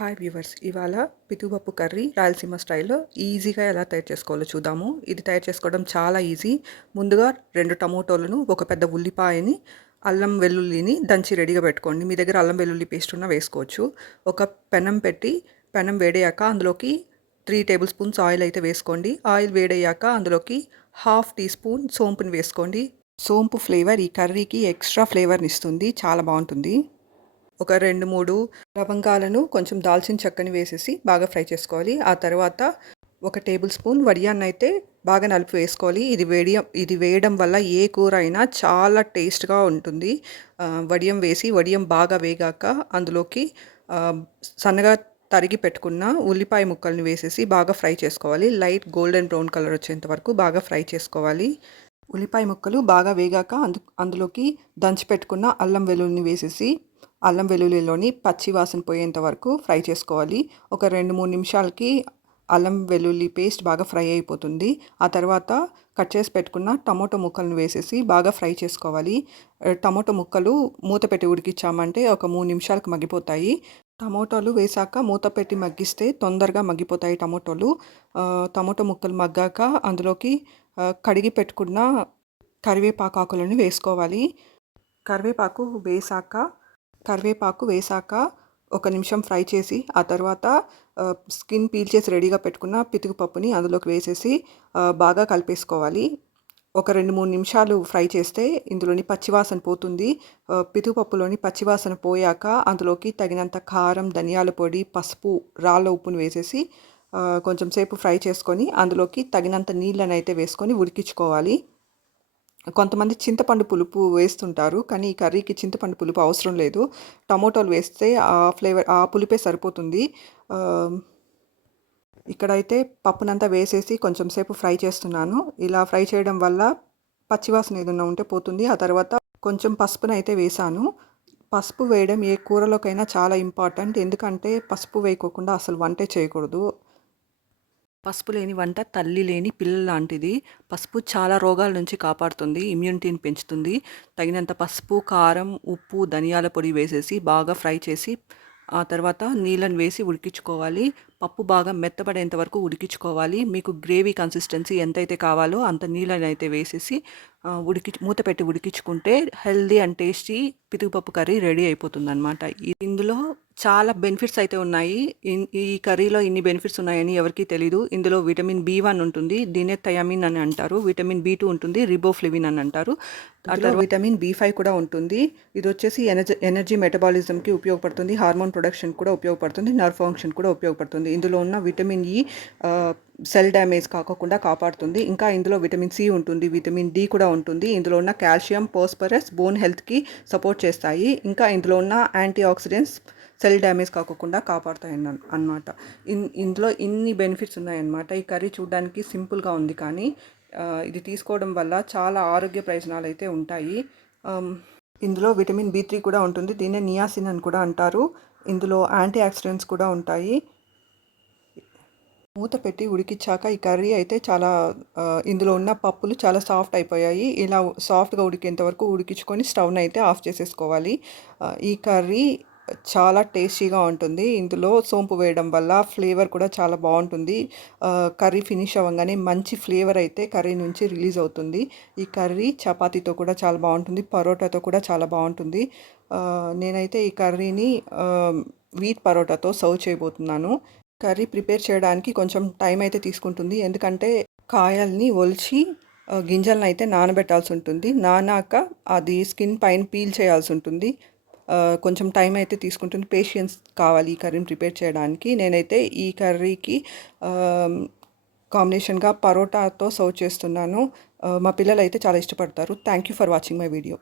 Hi viewers, ఇవాళ పితుపప్పు curry Rayalaseema స్టైల్లో ఈజీగా ఎలా తయారు చేసుకోవాలో చూద్దాము. ఇది తయారు చేసుకోవడం చాలా ఈజీ. ముందుగా 2 టమోటోలను, ఒక పెద్ద ఉల్లిపాయని, అల్లం వెల్లుల్లిని దంచి రెడీగా పెట్టుకోండి. మీ దగ్గర అల్లం వెల్లుల్లి పేస్ట్ ఉన్నా వేసుకోవచ్చు. ఒక పెనం పెట్టి, పెనం వేడయ్యాక అందులోకి 3 టేబుల్ స్పూన్స్ ఆయిల్ అయితే వేసుకోండి. ఆయిల్ వేడయ్యాక అందులోకి హాఫ్ టీ స్పూన్ సోంపుని వేసుకోండి. సోంపు ఫ్లేవర్ ఈ కర్రీకి ఎక్స్ట్రా ఫ్లేవర్ని ఇస్తుంది, చాలా బాగుంటుంది. ఒక 2, 3 లవంగాలను, కొంచెం దాల్చిన చెక్కని వేసేసి బాగా ఫ్రై చేసుకోవాలి. ఆ తర్వాత ఒక టేబుల్ స్పూన్ వడియాన్నైతే బాగా నలిపి వేసుకోవాలి. ఇది వేయడం వల్ల ఏ కూర అయినా చాలా టేస్ట్గా ఉంటుంది. వడియం బాగా వేగాక అందులోకి సన్నగా తరిగి పెట్టుకున్న ఉల్లిపాయ ముక్కల్ని వేసేసి బాగా ఫ్రై చేసుకోవాలి. లైట్ గోల్డెన్ బ్రౌన్ కలర్ వచ్చేంత వరకు బాగా ఫ్రై చేసుకోవాలి. ఉల్లిపాయ ముక్కలు బాగా వేగాక అందులోకి దంచి పెట్టుకున్న అల్లం వెల్లుల్లిని వేసేసి అల్లం వెల్లుల్లిలోని పచ్చి వాసన పోయేంత వరకు ఫ్రై చేసుకోవాలి. ఒక 2-3 నిమిషాలకి అల్లం వెల్లుల్లి పేస్ట్ బాగా ఫ్రై అయిపోతుంది. ఆ తర్వాత కట్ చేసి పెట్టుకున్న టమోటో ముక్కలను వేసేసి బాగా ఫ్రై చేసుకోవాలి. టమోటో ముక్కలు మూత పెట్టి ఉడికించామంటే ఒక 3 నిమిషాలకు మగ్గిపోతాయి. టమోటాలు వేసాక మూత పెట్టి మగ్గిస్తే తొందరగా మగ్గిపోతాయి టమోటాలు. టమోటో ముక్కలు మగ్గాక అందులోకి కడిగి పెట్టుకున్న కరివేపాకు ఆకులను వేసుకోవాలి. కరివేపాకు వేసాక ఒక నిమిషం ఫ్రై చేసి ఆ తర్వాత స్కిన్ పీల్ చేసి రెడీగా పెట్టుకున్న పితుకుపప్పుని అందులోకి వేసేసి బాగా కలిపేసుకోవాలి. ఒక 2-3 నిమిషాలు ఫ్రై చేస్తే ఇందులోని పచ్చివాసన పోతుంది. పితుకుపప్పులోని పచ్చివాసన పోయాక అందులోకి తగినంత కారం, ధనియాల పొడి, పసుపు, రాళ్ళ ఉప్పును వేసేసి కొంచెం సేపు ఫ్రై చేసుకొని అందులోకి తగినంత నీళ్ళని అయితే వేసుకొని ఉడికించుకోవాలి. కొంతమంది చింతపండు పులుపు వేస్తుంటారు, కానీ ఈ కర్రీకి చింతపండు పులుపు అవసరం లేదు. టమోటాలు వేస్తే ఆ పులుపే సరిపోతుంది. ఇక్కడైతే పప్పునంతా వేసేసి కొంచెం సేపు ఫ్రై చేస్తున్నాను. ఇలా ఫ్రై చేయడం వల్ల పచ్చివాసన ఏదైనా ఉంటే పోతుంది. ఆ తర్వాత కొంచెం పసుపునైతే వేసాను. పసుపు వేయడం ఏ కూరలోకైనా చాలా ఇంపార్టెంట్. ఎందుకంటే పసుపు వేయకోకుండా అసలు వంటే చేయకూడదు. పసుపు లేని వంట తల్లి లేని పిల్ల లాంటిది. పసుపు చాలా రోగాల నుంచి కాపాడుతుంది, ఇమ్యూనిటీని పెంచుతుంది. తగినంత పసుపు, కారం, ఉప్పు, ధనియాల పొడి వేసేసి బాగా ఫ్రై చేసి ఆ తర్వాత నీళ్ళని వేసి ఉడికించుకోవాలి. పప్పు బాగా మెత్తబడేంత వరకు ఉడికించుకోవాలి. మీకు గ్రేవీ కన్సిస్టెన్సీ ఎంతైతే కావాలో అంత నీళ్ళని అయితే వేసేసి మూత పెట్టి ఉడికించుకుంటే హెల్దీ అండ్ టేస్టీ పితుకుపప్పు కర్రీ రెడీ అయిపోతుంది అనమాట. ఇందులో చాలా బెనిఫిట్స్ అయితే ఉన్నాయి. ఈ కర్రీలో ఇన్ని బెనిఫిట్స్ ఉన్నాయని ఎవరికీ తెలీదు. ఇందులో విటమిన్ B1 ఉంటుంది, దీనే థయామిన్ అని అంటారు. విటమిన్ B2 ఉంటుంది, రిబోఫ్లివిన్ అని అంటారు. అట్లా విటమిన్ B5 కూడా ఉంటుంది. ఇది వచ్చేసి ఎనర్జీ మెటబాలిజంకి ఉపయోగపడుతుంది, హార్మోన్ ప్రొడక్షన్ కూడా ఉపయోగపడుతుంది, నర్వ్ ఫంక్షన్ కూడా ఉపయోగపడుతుంది. ఇందులో ఉన్న విటమిన్ E సెల్ డ్యామేజ్ కాకుండా కాపాడుతుంది. ఇంకా ఇందులో విటమిన్ C ఉంటుంది, విటమిన్ D కూడా ఉంటుంది. ఇందులో ఉన్న కాల్షియం, ఫాస్ఫరస్ బోన్ హెల్త్కి సపోర్ట్ చేస్తాయి. ఇంకా ఇందులో ఉన్న యాంటీ ఆక్సిడెంట్స్ సెల్ డ్యామేజ్ కాకుండా కాపాడుతాయి అన్నమాట. ఇందులో ఇన్ని బెనిఫిట్స్ ఉన్నాయన్నమాట. ఈ కర్రీ చూడడానికి సింపుల్గా ఉంది, కానీ ఇది తీసుకోవడం వల్ల చాలా ఆరోగ్య ప్రయోజనాలు అయితే ఉంటాయి. ఇందులో విటమిన్ B3 కూడా ఉంటుంది, దీన్నే నియాసిన్ అని కూడా అంటారు. ఇందులో యాంటీ ఆక్సిడెంట్స్ కూడా ఉంటాయి. మూత పెట్టి ఉడికించాక ఈ కర్రీ అయితే చాలా ఇందులో ఉన్న పప్పులు చాలా సాఫ్ట్ అయిపోయాయి. ఇలా సాఫ్ట్గా ఉడికేంత వరకు ఉడికించుకొని స్టవ్ని అయితే ఆఫ్ చేసేసుకోవాలి. ఈ కర్రీ చాలా టేస్టీగా ఉంటుంది. ఇందులో సోంపు వేయడం వల్ల ఫ్లేవర్ కూడా చాలా బాగుంటుంది. కర్రీ ఫినిష్ అవ్వగానే మంచి ఫ్లేవర్ అయితే కర్రీ నుంచి రిలీజ్ అవుతుంది. ఈ కర్రీ చపాతీతో కూడా చాలా బాగుంటుంది, పరోటాతో కూడా చాలా బాగుంటుంది. నేనైతే ఈ కర్రీని వీట్ పరోటాతో సర్వ్ చేయబోతున్నాను. కర్రీ ప్రిపేర్ చేయడానికి కొంచెం టైం అయితే తీసుకుంటుంది, ఎందుకంటే కాయల్ని ఒలిచి గింజలను అయితే నానబెట్టాల్సి ఉంటుంది. నానాక అది స్కిన్ పైన పీల్ చేయాల్సి ఉంటుంది. కొంచెం టైం అయితే తీసుకుంటుంది, పేషెన్స్ కావాలి ఈ కర్రీని ప్రిపేర్ చేయడానికి. నేనైతే ఈ కర్రీకి కాంబినేషన్గా పరోటాతో సర్వ్ చేస్తున్నాను. మా పిల్లలు అయితే చాలా ఇష్టపడతారు. Thank you for watching my video.